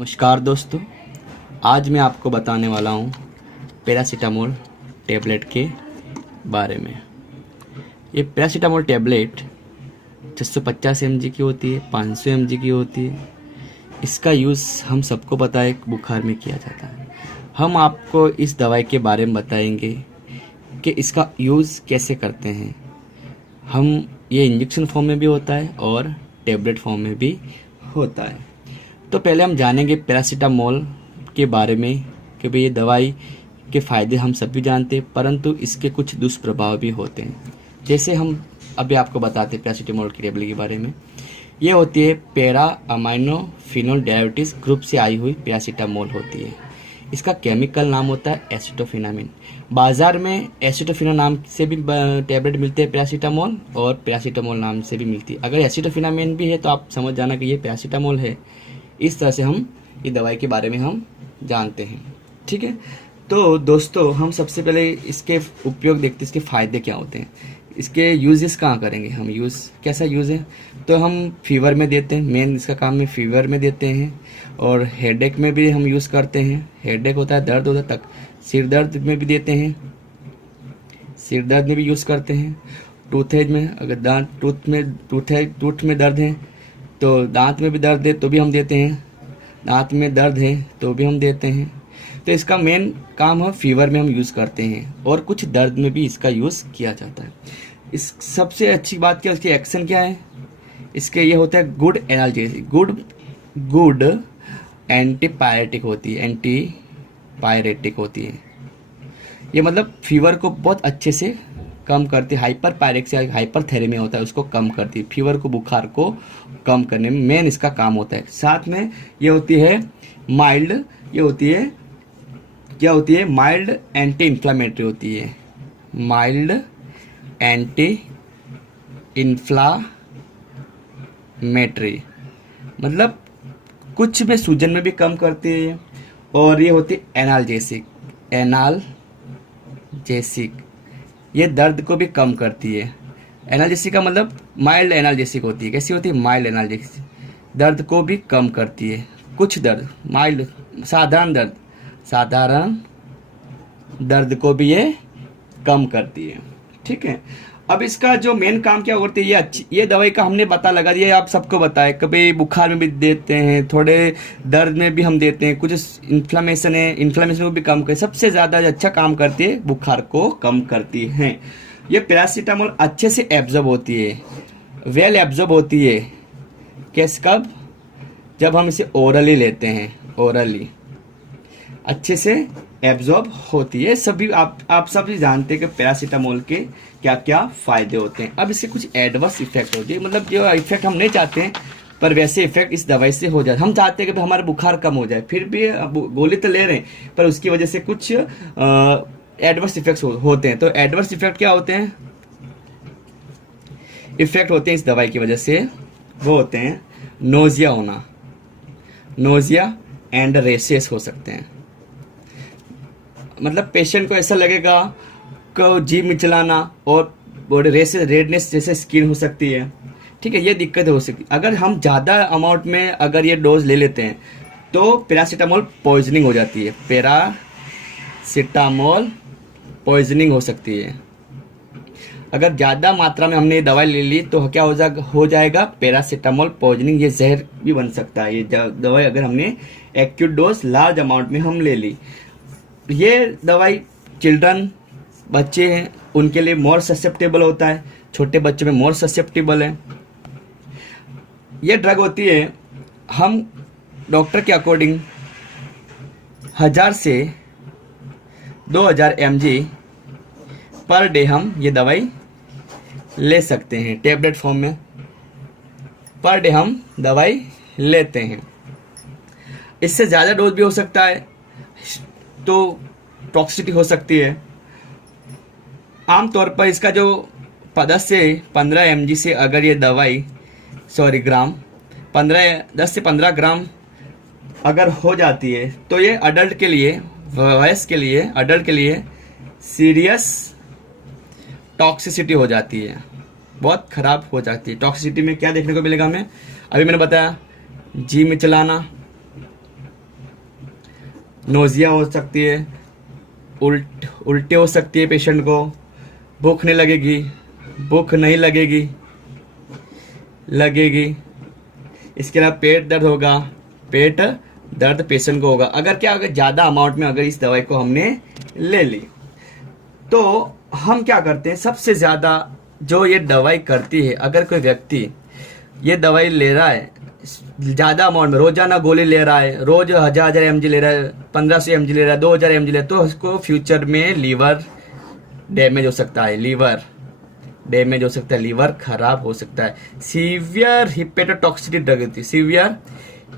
नमस्कार दोस्तों, आज मैं आपको बताने वाला हूँ पैरासीटामोल टेबलेट के बारे में। ये पैरासीटामोल टेबलेट 650 mg की होती है, 500 mg की होती है। इसका यूज़ हम सबको पता है बुखार में किया जाता है। हम आपको इस दवाई के बारे में बताएंगे कि इसका यूज़ कैसे करते हैं। ये इंजेक्शन फॉर्म में भी होता है और टेबलेट फॉर्म में भी होता है। तो पहले हम जानेंगे पैरासीटामोल के बारे में कि भाई ये दवाई के फ़ायदे हम सब भी जानते हैं, परंतु इसके कुछ दुष्प्रभाव भी होते हैं। जैसे हम अभी आपको बताते हैं पैरासीटामोल की टेबलेट के बारे में। ये होती है para amino phenol diabetes group से आई हुई पैरासीटामोल होती है। इसका केमिकल नाम होता है एसिटोफिनामिन। बाज़ार में एसिटोफिना नाम से भी टैबलेट मिलते हैं पैरासीटामोल, और पैरासीटामोल नाम से भी मिलती है। अगर एसिटोफिनामिन भी है तो आप समझ जाना कि ये पैरासीटामोल है। इस तरह से हम ये दवाई के बारे में हम जानते हैं, ठीक है। तो दोस्तों, हम सबसे पहले इसके उपयोग देखते हैं, इसके फ़ायदे क्या होते हैं, इसके यूजेस कहाँ करेंगे हम। कैसा यूज़ है तो हम फीवर में देते हैं। मेन इसका काम है फीवर में देते हैं, और हेडेक में भी हम यूज़ करते हैं। हेडेक होता है, दर्द होता है तक। सिर दर्द में भी देते हैं, सिर दर्द में भी यूज़ करते हैं। टूथेज में, अगर टूथ में दर्द है तो दांत में भी दर्द है तो भी हम देते हैं। दांत में दर्द है तो भी हम देते हैं। तो इसका मेन काम है फीवर में हम यूज़ करते हैं, और कुछ दर्द में भी इसका यूज़ किया जाता है। इस सबसे अच्छी बात क्या, इसकी एक्शन क्या है, इसके ये होता है गुड एनाल्जेसिक, गुड एंटीपायरेटिक होती है। ये मतलब फीवर को बहुत अच्छे से कम करती है। हाइपर पायरेक्सिया, हाइपरथेरेमिया होता है, उसको कम करती है। फीवर को, बुखार को कम करने में मेन इसका काम होता है। साथ में ये होती है माइल्ड, माइल्ड एंटी इन्फ्लामेटरी होती है। माइल्ड एंटी इन्फ्लामेटरी मतलब कुछ में सूजन में भी कम करती है। और ये होती है एनाल्जेसिक, ये दर्द को भी कम करती है। एनाल्जेसिक का मतलब माइल्ड एनाल्जेसिक होती है। कैसी होती है? माइल्ड एनाल्जेसिक, दर्द को भी कम करती है। कुछ दर्द, माइल्ड, साधारण दर्द को भी ये कम करती है, ठीक है। अब इसका जो मेन काम क्या होती है, ये दवाई का हमने पता लगा दिया, आप सबको बताया। कभी बुखार में भी देते हैं, थोड़े दर्द में भी हम देते हैं, कुछ इन्फ्लामेशन को भी कम कर, सबसे ज़्यादा अच्छा काम करती है, बुखार को कम करती है। ये पैरासीटामोल अच्छे से एब्जॉर्ब होती है, वेल एब्जॉर्ब होती है। कब? जब हम इसे ओरली लेते हैं, ओरली अच्छे से एब्जॉर्ब होती है। सभी आप सभी जानते हैं कि पैरासीटामोल के क्या क्या फायदे होते हैं। अब इसके कुछ एडवर्स इफेक्ट होते हैं, मतलब जो इफेक्ट हम नहीं चाहते हैं, पर वैसे इफेक्ट इस दवाई से हो जाए। हम चाहते हैं कि हमारा बुखार कम हो जाए, फिर भी गोली तो ले रहे हैं, पर उसकी वजह से कुछ एडवर्स इफेक्ट्स होते हैं। तो एडवर्स इफेक्ट क्या होते हैं? इफेक्ट होते हैं इस दवाई की वजह से, वो होते हैं नोजिया होना, नोजिया एंड रेशेस हो सकते हैं। मतलब पेशेंट को ऐसा लगेगा कि जीभ मिचलाना और बॉडी रेडनेस जैसे स्किन हो सकती है, ठीक है। ये दिक्कत हो सकती है अगर हम ज़्यादा अमाउंट में अगर ये डोज ले लेते हैं तो पैरासीटामोल पॉइजनिंग हो जाती है। पैरासीटामोल पॉइजनिंग हो सकती है। अगर ज़्यादा मात्रा में हमने ये दवाई ले ली तो क्या हो जाएगा पैरासीटामोल पॉइजनिंग। ये जहर भी बन सकता है। ये दवाई अगर हमने एक्यूट डोज लार्ज अमाउंट में हम ले ली, ये दवाई चिल्ड्रन, बच्चे हैं, उनके लिए मोर ससेप्टेबल होता है। छोटे बच्चों में मोर ससेप्टेबल है। ये ड्रग होती है, हम डॉक्टर के अकॉर्डिंग 1000 से 2000 mg पर डे हम ये दवाई ले सकते हैं। टेबलेट फॉर्म में पर डे हम दवाई लेते हैं। इससे ज़्यादा डोज भी हो सकता है, तो टॉक्सिसिटी हो सकती है। आमतौर पर इसका जो 10 से 15 mg से अगर ये दवाई ग्राम 10 से 15 ग्राम अगर हो जाती है तो ये अडल्ट के लिए, वयस्क के लिए, अडल्ट के लिए सीरियस टॉक्सिसिटी हो जाती है, बहुत ख़राब हो जाती है। टॉक्सिसिटी में क्या देखने को मिलेगा हमें? अभी मैंने बताया, जी में चलाना, नोजिया हो सकती है, उल्टी हो सकती है पेशेंट को, भूख नहीं लगेगी, भूख नहीं लगेगी इसके अलावा पेट दर्द होगा, पेट दर्द पेशेंट को होगा। अगर ज़्यादा अमाउंट में अगर इस दवाई को हमने ले ली तो हम क्या करते हैं, सबसे ज़्यादा जो ये दवाई करती है, अगर कोई व्यक्ति ये दवाई ले रहा है ज़्यादा अमाउंट में, रोजाना गोली ले रहा है, रोज 1000 mg ले रहा है, 1500 mg ले रहा है, 2000 mg ले रहा है, तो उसको फ्यूचर में लीवर डैमेज हो सकता है, लीवर खराब हो सकता है। सीवियर हिपेटोटॉक्सिसिटी ड्रग होती है, सीवियर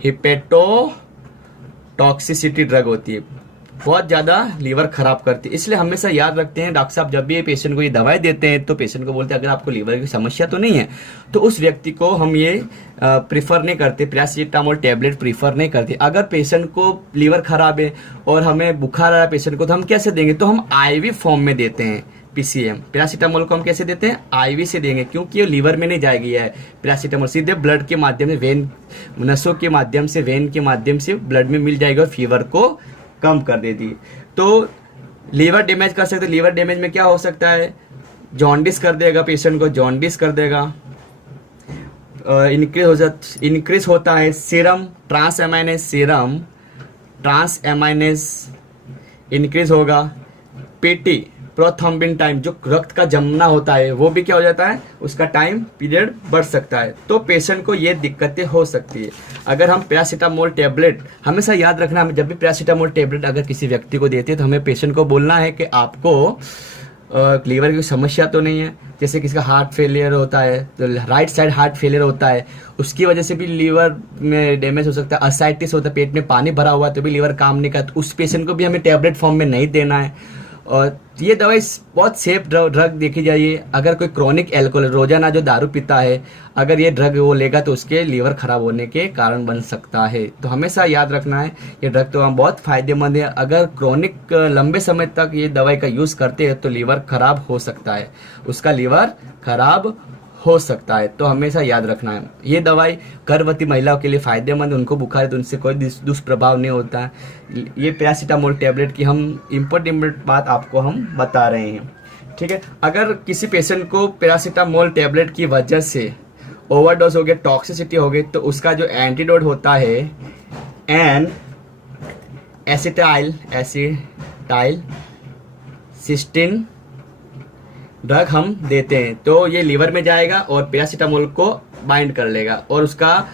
हिपेटोटॉक्सिसिटी ड्रग होती है, बहुत ज़्यादा लीवर खराब करती है। इसलिए हमेशा याद रखते हैं डॉक्टर साहब जब भी ये पेशेंट को ये दवाई देते हैं तो पेशेंट को बोलते हैं अगर आपको लीवर की समस्या तो नहीं है, तो उस व्यक्ति को हम ये प्रीफर नहीं करते, पैरासीटामोल टैबलेट प्रीफर नहीं करते। अगर पेशेंट को लीवर खराब है और हमें बुखार आ रहा है पेशेंट को, तो हम कैसे देंगे, तो हम आईवी फॉर्म में देते हैं। पीसीएम पैरासीटामोल को हम कैसे देते हैं, आईवी से देंगे, क्योंकि ये लीवर में नहीं जाएगी है पैरासीटामोल, सीधे ब्लड के माध्यम से, वेन नसों के माध्यम से, वेन के माध्यम से ब्लड में मिल जाएगा और फीवर को कम कर देती। तो लीवर डैमेज कर सकते, लीवर डैमेज में क्या हो सकता है, जॉन्डिस कर देगा पेशेंट को, जॉन्डिस कर देगा, इंक्रीज होता है सीरम ट्रांस एमाइनेज इंक्रीज होगा, पीटी प्रोथ्रोम्बिन टाइम, जो रक्त का जमना होता है वो भी क्या हो जाता है, उसका टाइम पीरियड बढ़ सकता है। तो पेशेंट को ये दिक्कतें हो सकती है। अगर हम पैरासीटामोल टैबलेट, हमेशा याद रखना, हम जब भी पैरासीटामोल टैबलेट अगर किसी व्यक्ति को देते हैं तो हमें पेशेंट को बोलना है कि आपको लीवर की समस्या तो नहीं है। जैसे किसी का हार्ट फेलियर होता है, तो राइट साइड हार्ट फेलियर होता है, उसकी वजह से भी लीवर में डैमेज हो सकता है। असाइटिस होता है, पेट में पानी भरा हुआ है तो भी लीवर काम नहीं करता, उस पेशेंट को भी हमें टैबलेट फॉर्म में नहीं देना है। और ये दवाई बहुत सेफ ड्रग देखी जाइए। अगर कोई क्रॉनिक एल्कोहल, रोजाना जो दारू पीता है, अगर ये ड्रग वो लेगा तो उसके लीवर खराब होने के कारण बन सकता है। तो हमेशा याद रखना है ये ड्रग तो हम बहुत फायदेमंद है। अगर क्रॉनिक लंबे समय तक ये दवाई का यूज करते हैं तो लीवर खराब हो सकता है, उसका लीवर खराब हो सकता है। तो हमेशा याद रखना है ये दवाई गर्भवती महिलाओं के लिए फायदेमंद, उनको बुखार है तो उनसे कोई दुष्प्रभाव नहीं होता है। ये पैरासीटामोल टैबलेट की हम इम्पोर्टेंट बात आपको हम बता रहे हैं, ठीक है। अगर किसी पेशेंट को पैरासीटामोल टैबलेट की वजह से ओवरडोज हो गया, टॉक्सिसिटी हो गई, तो उसका जो एंटीडोट होता है एन एसिटाइल सिस्टीन ड्रग हम देते हैं, तो ये लीवर में जाएगा और पैरासीटामोल को बाइंड कर लेगा और उसका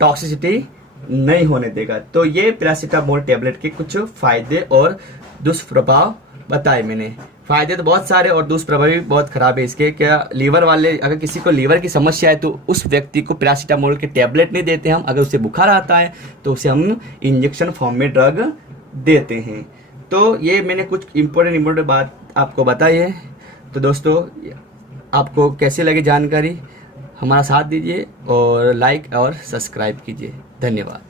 टॉक्सिसिटी नहीं होने देगा। तो ये पैरासीटामोल टैबलेट के कुछ फायदे और दुष्प्रभाव बताए मैंने। फायदे तो बहुत सारे और दुष्प्रभाव भी बहुत खराब है इसके। क्या लीवर वाले, अगर किसी को लीवर की समस्या है तो उस व्यक्ति को पैरासीटामोल के टैबलेट नहीं देते हम। अगर उसे बुखार आता है तो उसे हम इंजेक्शन फॉर्म में ड्रग देते हैं। तो ये मैंने कुछ इम्पोर्टेंट बात आपको बताई है। तो दोस्तों आपको कैसी लगी जानकारी, हमारा साथ दीजिए और लाइक और सब्सक्राइब कीजिए। धन्यवाद।